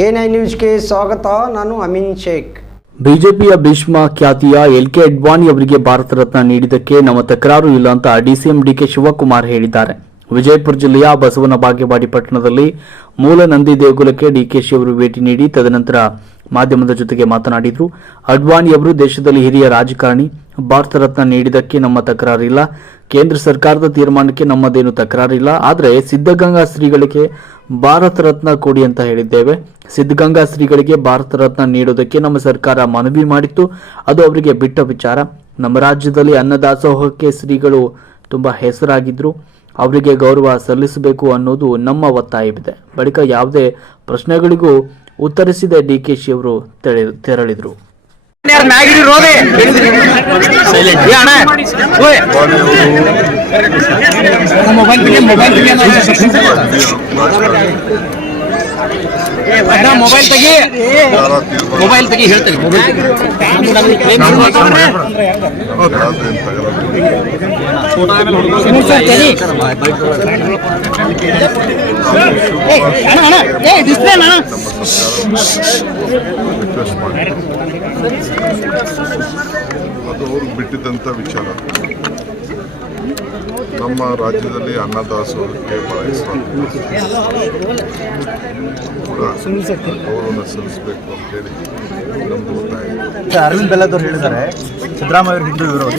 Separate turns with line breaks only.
I ನ್ಯೂಸ್ಗೆ ಸ್ವಾಗತ. ನಾನು ಅಮಿನ್ ಶೇಖ್.
ಬಿಜೆಪಿಯ ಭೀಷ್ಮ ಖ್ಯಾತಿಯ ಎಲ್ ಕೆ ಅಡ್ವಾಣಿ ಅವರಿಗೆ ಭಾರತ ರತ್ನ ನೀಡಿದ್ದಕ್ಕೆ ನಮ್ಮ ತಕರಾರು ಇಲ್ಲ ಅಂತ ಡಿಸಿಎಂ ಡಿಕೆ ಶಿವಕುಮಾರ್ ಹೇಳಿದ್ದಾರೆ. ವಿಜಯಪುರ ಜಿಲ್ಲೆಯ ಬಸವನ ಬಾಗೇವಾಡಿ ಪಟ್ಟಣದಲ್ಲಿ ಮೂಲ ನಂದಿ ದೇಗುಲಕ್ಕೆ ಡಿಕೆಶಿ ಅವರು ಭೇಟಿ ನೀಡಿ ತದನಂತರ ಮಾಧ್ಯಮದ ಜೊತೆಗೆ ಮಾತನಾಡಿದರು. ಅಡ್ವಾಣಿ ಅವರು ದೇಶದಲ್ಲಿ ಹಿರಿಯ ರಾಜಕಾರಣಿ. ಭಾರತ ರತ್ನ ನೀಡಿದ್ದಕ್ಕೆ ನಮ್ಮ ತಕರಾರಿಲ್ಲ. ಕೇಂದ್ರ ಸರ್ಕಾರದ ತೀರ್ಮಾನಕ್ಕೆ ನಮ್ಮದೇನು ತಕರಾರಿಲ್ಲ. ಆದರೆ ಸಿದ್ಧಗಂಗಾ ಶ್ರೀಗಳಿಗೆ ಭಾರತ ರತ್ನ ಕೊಡಿ ಅಂತ ಹೇಳಿದ್ದೇವೆ. ಸಿದ್ಧಗಂಗಾ ಶ್ರೀಗಳಿಗೆ ಭಾರತ ರತ್ನ ನೀಡೋದಕ್ಕೆ ನಮ್ಮ ಸರ್ಕಾರ ಮನವಿ ಮಾಡಿತ್ತು. ಅದು ಅವರಿಗೆ ಬಿಟ್ಟ ವಿಚಾರ. ನಮ್ಮ ರಾಜ್ಯದಲ್ಲಿ ಅನ್ನದಾಸೋಹಕ್ಕೆ ಶ್ರೀಗಳು ತುಂಬಾ ಹೆಸರಾಗಿದ್ರು. ಅವರಿಗೆ ಗೌರವ ಸಲ್ಲಿಸಬೇಕು ಅನ್ನೋದು ನಮ್ಮ ಒತ್ತಾಯವಿದೆ. ಬಳಿಕ ಯಾವುದೇ ಪ್ರಶ್ನೆಗಳಿಗೂ ಉತ್ತರಿಸಿದ ಡಿಕೆಶಿ ಅವರು ತೆರಳಿದ್ರು.
ಮೊಬೈಲ್ ತೆಗಿ. ಮೊಬೈಲ್ ತೆಗಿ ಹೇಳ್ತೀನಿ
ಮೊಬೈಲ್ ಅದು ಅವ್ರಿಗೆ ಬಿಟ್ಟಿದ್ದಂಥ ವಿಚಾರ. ನಮ್ಮ ರಾಜ್ಯದಲ್ಲಿ ಅನ್ನದಾಸೋಹಕ್ಕೆ ಬಹಳ ಗೌರವನ ಸಲ್ಲಿಸಬೇಕು ಅಂತೇಳಿ ನಮ್ದು ಒತ್ತಾಯ.
ಅರವಿಂದ್ ಬೆಲ್ಲದವ್ರು ಹೇಳಿದ್ದಾರೆ ಸಿದ್ದರಾಮಯ್ಯ ಅವರು ಹಿಂದೂ ವಿರೋಧಿ